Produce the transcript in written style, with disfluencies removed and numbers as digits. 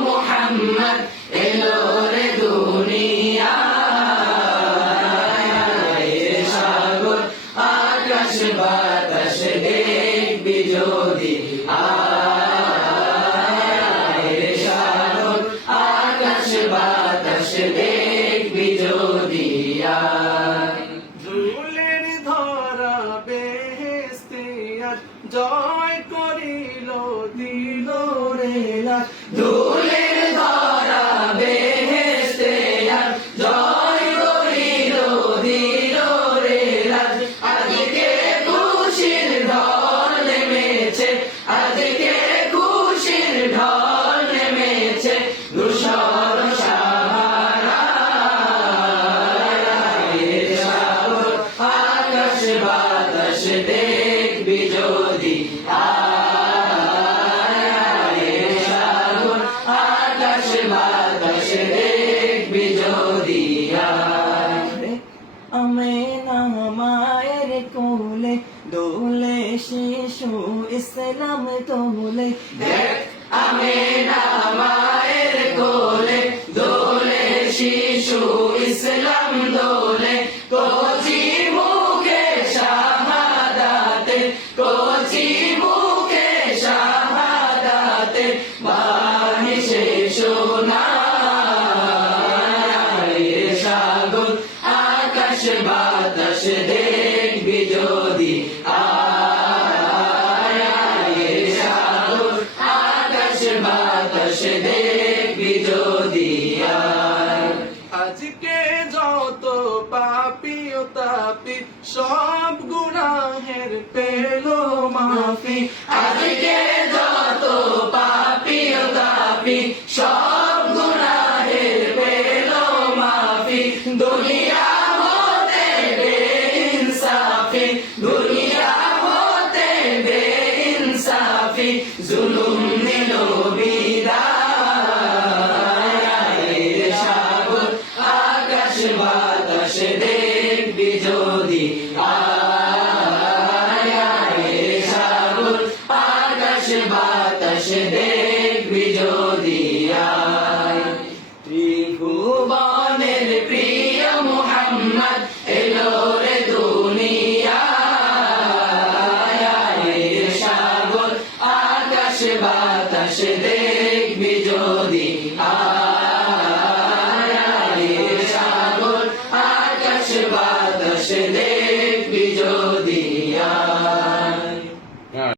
মুহাম্মদ এলো রে দুনিয়ায় সাগর আকাশ বাতাস দেখবি যদি সাগর আকাশ বাতাস দেখবি যদি ধুলের ধরা বেহেশতে আজ জয় করিল দিল রে লাজ ধুলের ধরা বেহেশতে আজ জয় করিল দিল রে লাজ আজকে খুশির ঢল নেমেছে আজকে খুশির ঢল নেমেছে ধূসর সাহারায় সাগর আকাশ বাতাস দেখবি যদি সাগর আকাশ বাতাস দেখবি যদি আমেনা মায়ের কোলে দোলে শিশু ইসলাম তোলে দেখ আমেনা মায়ের কোলে দোলে শিশু ইসলাম দোলে কচি মুখে শাহাদাতে কচি মুখে শাহাদাতে বাণী সে শোনায় সাগর আকাশ বাতাস দেখবি যদি সাগর আকাশ বাতাস দেখবি যদি আজকে যত পাপি ও তাপি সব গুনাহের পেলো মাফি আজকে যত পাপি ও তাপি সব গুনাহের পেল মাফি দুনিয়া হতে বেইনসাফি দুনিয়া হতে বেইনসাফি জুলুম নিল বিদায় সাগর আকাশ বাতাস দেখবি যদি সাগর আকাশ বাতাস দেখবি যদি ত্রিভুবনের প্রিয় মুহাম্মদ এলো রে দুনিয়ায় সাগর আকাশ বাতাস